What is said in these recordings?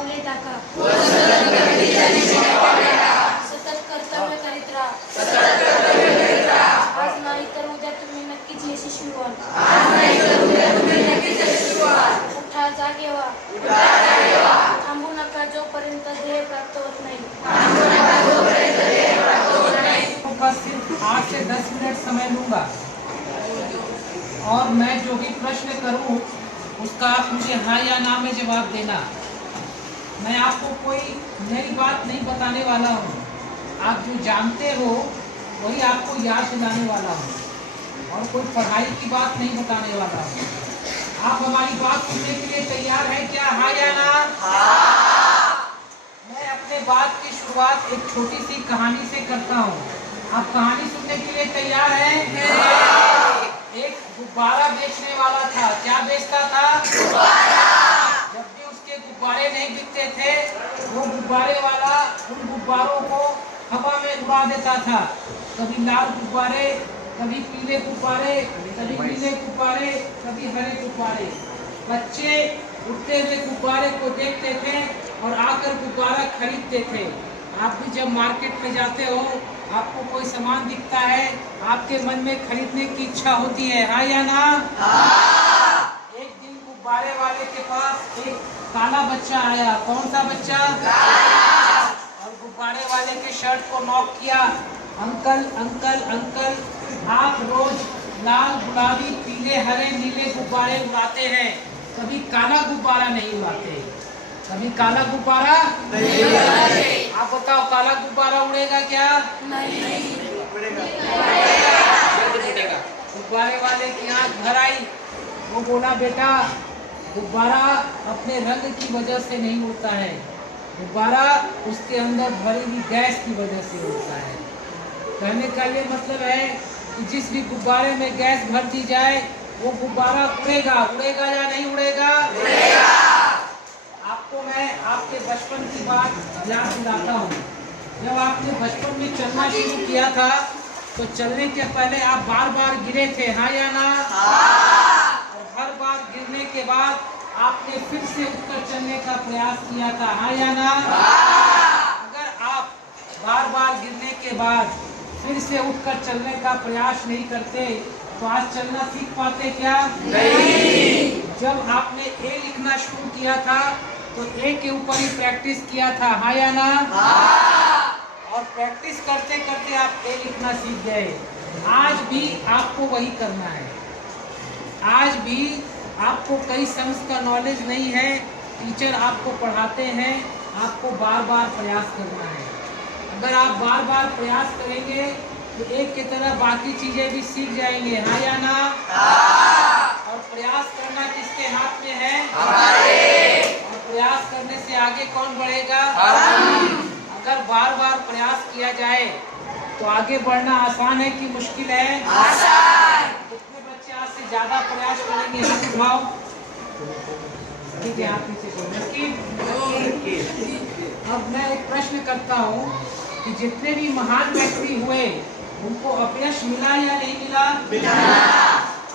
पावले टाका सतत कर्तव्य करीत राहा आज नाही तर उद्या तुम्ही नक्कीच यशस्वी व्हाल उठा जागे व्हा थांबू नका जोपर्यंत ध्येय प्राप्त होत नाही बस सिर्फ 8 से 10 मिनट समय लूंगा और मैं जो भी प्रश्न करूं उसका आप मुझे हाँ या ना में जवाब देना। मैं आपको कोई नई बात नहीं बताने वाला हूँ, आप जो जानते हो वही आपको याद दिलाने वाला हूँ और कोई पढ़ाई की बात नहीं बताने वाला हूँ। आप हमारी बात सुनने के लिए तैयार हैं क्या? हाँ या ना? मैं अपने बात की शुरुआत एक छोटी सी कहानी से करता हूँ। आप कहानी सुनने के लिए तैयार हैं? एक गुब्बारा बेचने वाला था। क्या बेचता था? गुब्बारा। जब भी उसके गुब्बारे नहीं बिकते थे वो गुब्बारे वाला उन गुब्बारों को हवा में उड़ा देता था। कभी लाल गुब्बारे, कभी पीले गुब्बारे, कभी नीले गुब्बारे, कभी हरे गुब्बारे। बच्चे उड़ते हुए गुब्बारे को देखते थे और आकर गुब्बारा खरीदते थे। आप भी जब मार्केट में जाते हो, आपको कोई सामान दिखता है, आपके मन में खरीदने की इच्छा होती है, हाँ या ना? एक दिन गुब्बारे वाले के पास एक काला बच्चा आया। कौन सा बच्चा? और गुब्बारे वाले के शर्ट को नॉक किया। अंकल अंकल अंकल, आप रोज लाल गुलाबी पीले हरे नीले गुब्बारे उड़ाते हैं, कभी काला गुब्बारा नहीं उड़ाते। कभी काला गुब्बारा नहीं उड़ाते। आप बताओ काला गुब्बारा उड़ेगा क्या? नहीं उड़ेगा। गुब्बारे वाले की आंख भर आई। वो बोला बेटा गुब्बारा अपने रंग की वजह से नहीं उड़ता है, गुब्बारा उसके अंदर भरी हुई गैस की वजह से उड़ता है। कहने का ये मतलब है कि जिस भी गुब्बारे में गैस भर दी जाए वो गुब्बारा उड़ेगा। उड़ेगा या नहीं उड़ेगा? उड़ेगा। आपको मैं आपके बचपन की बात याद दिलाता हूँ। जब आपने बचपन में चलना शुरू किया था तो चलने के पहले आप बार बार गिरे थे, हाँ या ना? और हर बार गिरने के बाद आपने फिर से उठकर चलने का प्रयास किया था, हाँ या ना? अगर आप बार बार गिरने के बाद फिर से उठकर चलने का प्रयास नहीं करते तो आज चलना सीख पाते क्या? नहीं। जब आपने ए लिखना शुरू किया था तो ए के ऊपर ही प्रैक्टिस किया था, हाँ या ना? और प्रैक्टिस करते करते आप ए लिखना सीख गए। आज भी आपको वही करना है। आज भी आपको कई सम्स का नॉलेज नहीं है, टीचर आपको पढ़ाते हैं, आपको बार बार प्रयास करना है। अगर आप बार बार प्रयास करेंगे तो एक की तरह बाकी चीजें भी सीख जाएंगे, हाँ या ना? और प्रयास करना किसके हाथ में है? हमारे। और प्रयास करने से आगे कौन बढ़ेगा? अगर बार बार प्रयास किया जाए तो आगे बढ़ना आसान है कि मुश्किल है? आसान। कितने बच्चे आज से ज्यादा प्रयास करेंगे? हाथ उठाओ। ठीक है, आप पीछे को। अब मैं एक प्रश्न करता हूँ कि जितने भी महान व्यक्ति हुए उनको अपयश मिला या नहीं मिला? मिला।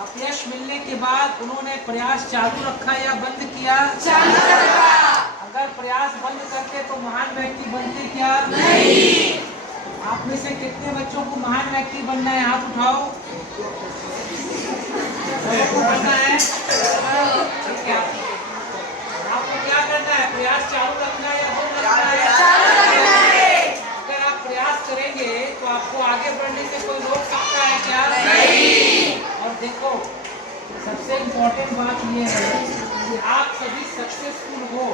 अपयश मिलने के बाद उन्होंने प्रयास चालू रखा या बंद किया? चालू रखा। अगर प्रयास बंद करते तो महान व्यक्ति बनते क्या? नहीं। आप में से कितने बच्चों को महान व्यक्ति बनना है? हाथ उठाओ। बनना है? ठीक है। आपको क्या करना है? प्रयास चालू रखना है या बंद रखना है? चालू रखना है। अगर आप प्रयास करेंगे तो आपको आगे बढ़ने से कोई रोक सकता है क्या? नहीं। और देखो सबसे इम्पोर्टेंट बात यह है कि आप सभी सक्सेसफुल हो,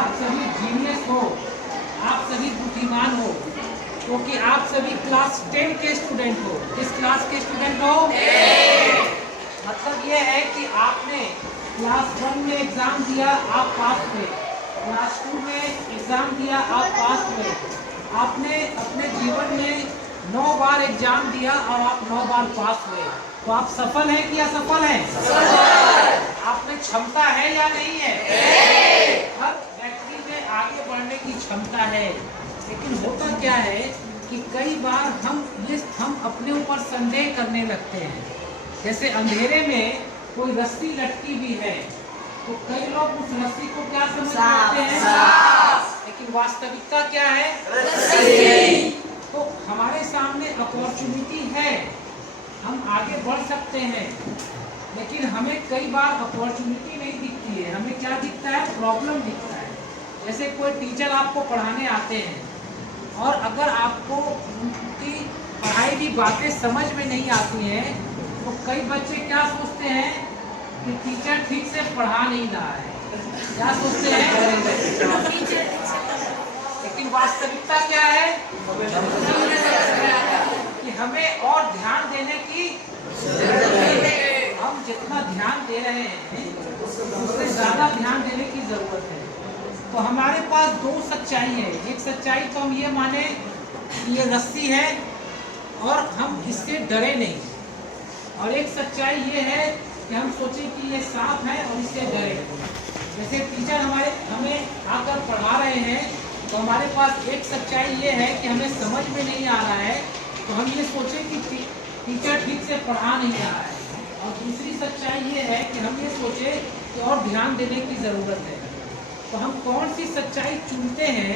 आप सभी जीनियस हो, आप सभी बुद्धिमान हो, क्योंकि आप सभी क्लास 10 के स्टूडेंट हो। किस क्लास के स्टूडेंट हो? मतलब ये है कि आपने क्लास 1 में एग्जाम दिया, आप पास हुए। क्लास 2 में एग्जाम दिया, आप पास हुए। आपने अपने जीवन में 9 बार एग्जाम दिया और आप 9 बार पास हुए। तो आप सफल हैं कि असफल हैं? आप में क्षमता है या नहीं है? हर व्यक्ति में आगे बढ़ने की क्षमता है, लेकिन होता क्या है कि कई बार हम अपने ऊपर संदेह करने लगते हैं। जैसे अंधेरे में कोई रस्सी लटकी भी है तो कई लोग उस रस्सी को क्या समझते हैं, लेकिन वास्तविकता क्या है, रस्सी। तो हमारे सामने अपॉर्चुनिटी है, हम आगे बढ़ सकते हैं, लेकिन हमें कई बार अपॉर्चुनिटी नहीं दिखती है, हमें क्या दिखता है, प्रॉब्लम दिखता है। जैसे कोई टीचर आपको पढ़ाने आते हैं और अगर आपको उनकी पढ़ाई की बातें समझ में नहीं आती हैं, तो कई बच्चे क्या सोचते हैं कि टीचर ठीक से पढ़ा नहीं रहा है, क्या सोचते हैं, लेकिन वास्तविकता क्या है कि हमें और ध्यान देने की, हम जितना ध्यान दे रहे हैं उससे ज्यादा ध्यान देने की जरूरत है। तो हमारे पास दो सच्चाई है, एक सच्चाई तो हम ये माने कि ये रस्सी है और हम इससे डरे नहीं, और एक सच्चाई ये है कि हम सोचें कि ये सांप है और इससे डरे। जैसे टीचर हमें आकर पढ़ा रहे हैं, तो हमारे पास एक सच्चाई ये है कि हमें समझ में नहीं आ रहा है, तो हम ये सोचें कि टीचर ठीक से पढ़ा नहीं रहा है, और दूसरी सच्चाई ये है कि हम ये सोचें कि और ध्यान देने की ज़रूरत है। तो हम कौन सी सच्चाई चुनते हैं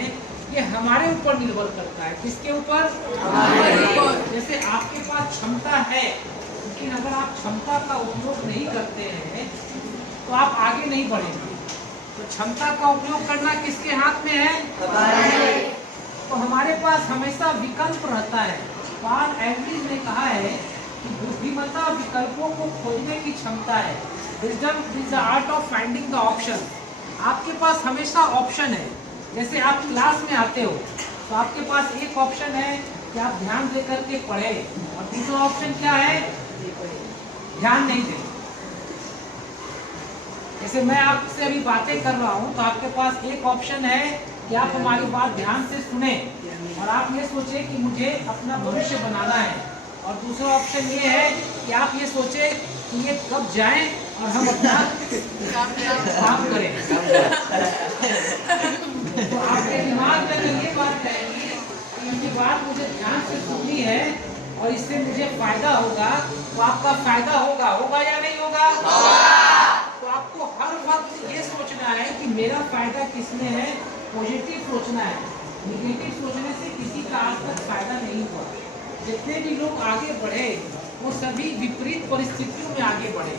ये हमारे ऊपर निर्भर करता है। किसके ऊपर, हमारे ऊपर। जैसे आपके पास क्षमता है, लेकिन अगर आप क्षमता का उपयोग नहीं करते हैं तो आप आगे नहीं बढ़ेंगे। तो क्षमता का उपयोग करना किसके हाथ में है, हमारे। तो हमारे पास हमेशा विकल्प रहता है। पॉल एलरिच ने कहा है कि बुद्धिमत्ता विकल्पों को खोजने की क्षमता है। Wisdom is the art of finding the option. आपके पास हमेशा ऑप्शन है। जैसे आप क्लास में आते हो तो आपके पास एक ऑप्शन है कि आप ध्यान दे करके पढ़ें, और दूसरा ऑप्शन क्या है, ध्यान नहीं दें। जैसे मैं आपसे अभी बातें कर रहा हूँ तो आपके पास एक ऑप्शन है कि आप हमारी बात ध्यान से सुने और आप ये सोचें कि मुझे अपना भविष्य बनाना है, और दूसरा ऑप्शन ये है कि आप ये सोचें कि ये कब जाएं और हम अपना काम करें। तो आपके दिमाग में अगर ये बात रहेगी कि ये बात मुझे ध्यान से सुननी है और इससे मुझे फायदा होगा, तो आपका फायदा होगा या नहीं होगा? तो आपको हर वक्त ये सोचना है कि मेरा फायदा किसमें है, पॉजिटिव सोचना है। निगेटिव सोचने से किसी का आज तक फायदा नहीं हुआ। जितने भी लोग आगे बढ़े वो सभी विपरीत परिस्थितियों में आगे बढ़े,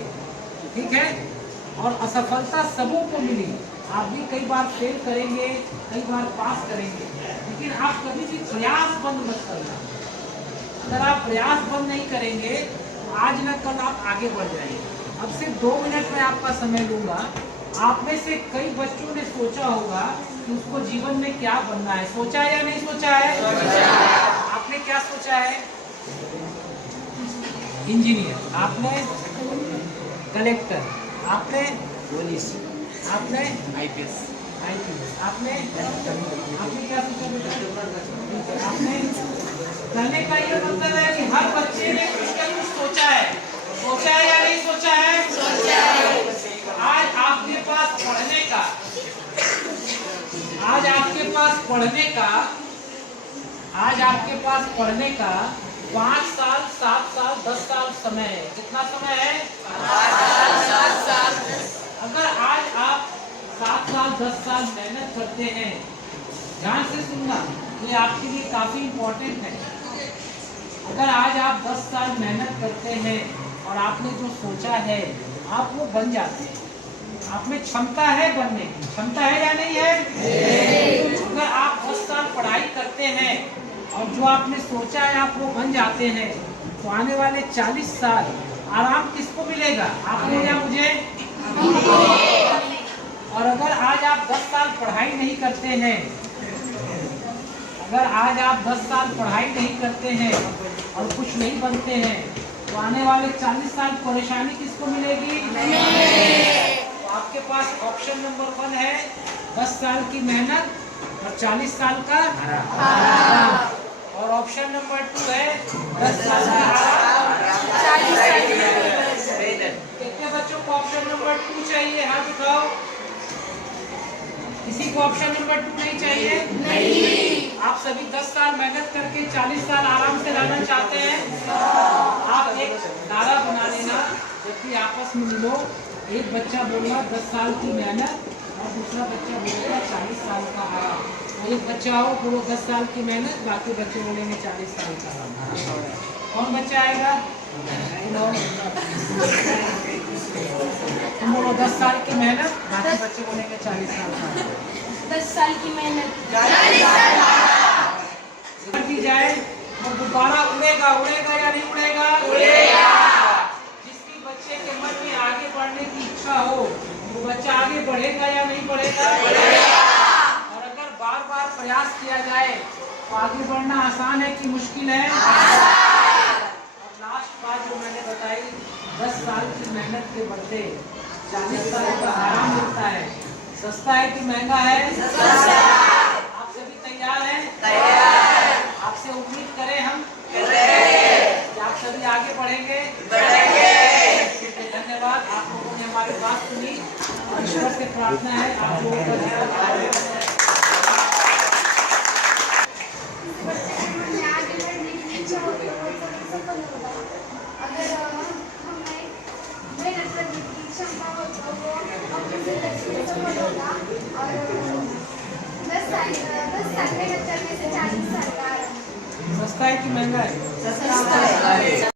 ठीक है, और असफलता सबों को मिली। आप भी कई बार फेल करेंगे, कई बार पास करेंगे, लेकिन आप कभी भी प्रयास बंद मत करना। अगर आप प्रयास बंद नहीं करेंगे तो आज न कल आप आगे बढ़ जाएंगे। अब सिर्फ 2 मिनट में आपका समय लूंगा। आप में से कई बच्चों ने सोचा होगा कि उसको जीवन में क्या बनना है। सोचा है या नहीं सोचा है? आपने क्या सोचा है? इंजीनियर, आपने कलेक्टर, आपने पुलिस, आपने आईपीएस, आपने क्या सोचा बेटा? आपने करने का ये मतलब है कि हर बच्चे ने कुछ ना कुछ सोचा है। सोचा है या नहीं सोचा है? सोचा है। आज आपके पास पढ़ने का, आज आपके पास 5 साल, 7 साल, 10 साल समय है। कितना समय है? 5 साल, 7 साल। अगर आज आप 7 साल, 10 साल मेहनत करते हैं, ध्यान से सुनना, ये आपके लिए काफी इम्पोर्टेंट है। अगर आज आप 10 साल मेहनत करते हैं और आपने जो सोचा है आप वो बन जाते हैं। आप में क्षमता है बनने की, क्षमता है या नहीं है? अगर आप 10 साल पढ़ाई करते हैं और जो आपने सोचा है आप वो बन जाते हैं, तो आने वाले 40 साल आराम किसको मिलेगा, आपको या मुझे? और अगर आज आप 10 साल पढ़ाई नहीं करते हैं, अगर आज आप 10 साल पढ़ाई नहीं करते हैं और कुछ नहीं बनते हैं, तो आने वाले 40 साल परेशानी किसको मिलेगी? तो आपके पास ऑप्शन नंबर 1 है 10 साल की मेहनत और 40 साल का आराम, और ऑप्शन नंबर 2 है 10 साल का आराम, 40 साल की मेहनत। कितने बच्चों को ऑप्शन नंबर 2 चाहिए? हाथ उठाओ। किसी को ऑप्शन नंबर 2 नहीं चाहिए? नहीं। आप सभी 10 साल मेहनत करके 40 साल आराम से रहना चाहते हैं? आप एक नारा बना लेना, जब भी आपस में मिलो एक बच्चा बोला 10 साल की मेहनत और दूसरा बच्चा बोलेगा 40 साल का आराम। एक बच्चा हो बोलो 10 साल की मेहनत, बाकी बच्चे बोलेंगे 40 साल का आराम। कौन बच्चा आएगा? तुम बोलो 10 साल की मेहनत, बाकी बच्चे बोलेंगे 40 साल का आराम। 10 साल की मेहनत की जाए तो गुब्बारा उड़ेगा, उड़ेगा या नहीं उड़ेगा? उड़ेगा। जिसकी बच्चे के मन में आगे बढ़ने की इच्छा हो वो बच्चा आगे बढ़ेगा या नहीं बढ़ेगा? बढ़ेगा। और अगर बार बार प्रयास किया जाए तो आगे बढ़ना आसान है कि मुश्किल है? और लास्ट बात जो मैंने बताई, 10 साल की मेहनत के बदले 40 साल का आराम मिलता है। सस्ता है कि महंगा है? सस्ता। आप सभी तैयार हैं? तैयार। आपसे उम्मीद करें हम कि आप सभी आगे बढ़ेंगे। धन्यवाद, आप लोगों ने हमारी बात सुनी और ईश्वर से प्रार्थना है आप लोगों का जीवन आगे बढ़े। बच्चे के मन में आगे बढ़ने की इच्छा होती है वो कभी सफल होगा। अगर हमें मेहनत करने की क्षमता हो तो वो अपनी जिंदगी में सफल होगा। और 10 साल मेहनत करने से 40 साल का आराम। सस्ता है कि महंगा है? सस्ता है।